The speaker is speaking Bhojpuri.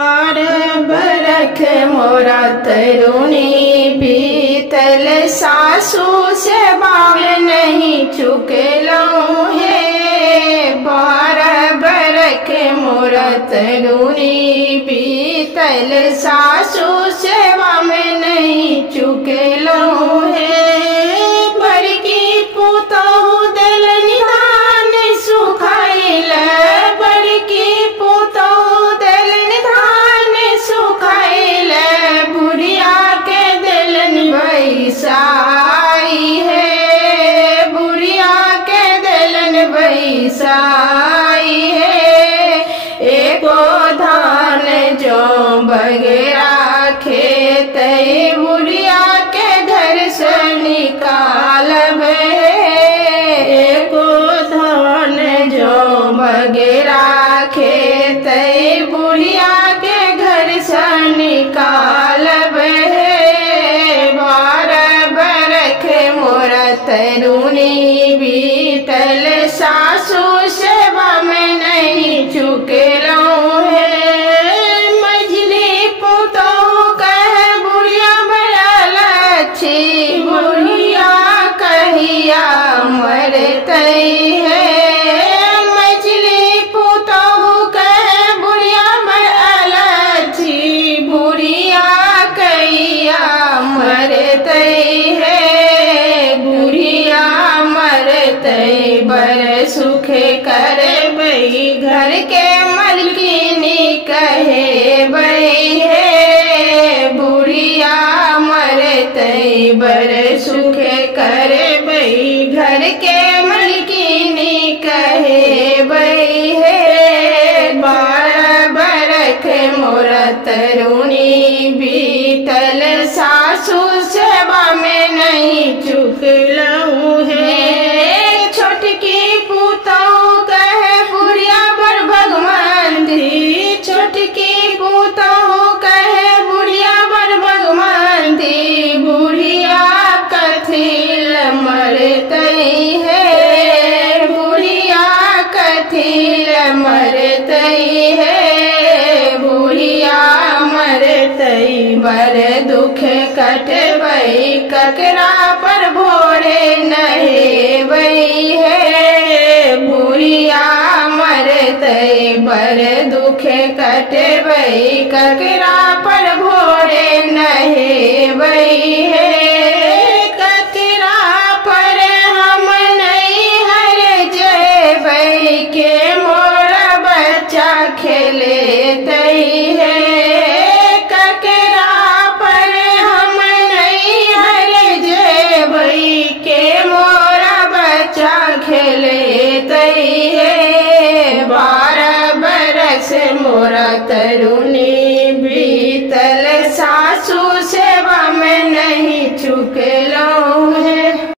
और बरख मोरा तरुणी बीतल सासू से बाग नहीं चुकलूं है। 12 बरख मोरा तरुणी बीतल सासू से बाग नहीं चुकलूं है। बड़की पुतहु दल निधान सुखाइल, बड़की पुतहु दल निधान सुखाइल, बुढ़िया के दिलन बैसाई है, बुढ़िया के दिलन बैसाई है। एको धान जो बगेरा खेत बुढ़िया के घर से निकालब है। एको धान जो बगेरा खेत बुढ़िया के घर से निकालब है। 12 बरख मोरा तरुणी बीतल सासू सेवा में नहीं चुकलूं है। मझली पुतहु कह बुढ़िया बड़ा लच्छी, बुढ़िया कहिया मरतई है। मझली पुतहु कह बुढ़िया बड़ा लच्छी, बुढ़िया कहिया मरतई है। बुढ़िया मरतई बर सुख कर बई, घर के मलकिनी कहे बई है। बुढ़िया मरतई बर सुख कर बई, घर के मलकिनी कहे बई है। 12 बरख मोरा तरुणी बीतल सासू सेवा में नहीं चुकलूं है। छोटकी पुतहु कहे बुढ़िया बर भगवान दी, छोटकी पुतहु कहे बुढ़िया बर भगवान दी, बुढ़िया कथिल मरतई है, बुढ़िया कथिल मरतई है। बुढ़िया मरतई बर दुख कटबई, ककरा पर भोरे नहेबई है। बुढ़िया मरतई बर दुख कटबई, ककरा पर भोरे नहेबई है। ककरा पर हम नहीं हर जेबई, के मोरा बच्चा खेले तई है। ककरा पर हम नहीं हर जेबई, के मोरा बच्चा खेले तई है। 12 बरस मोरा तरुणी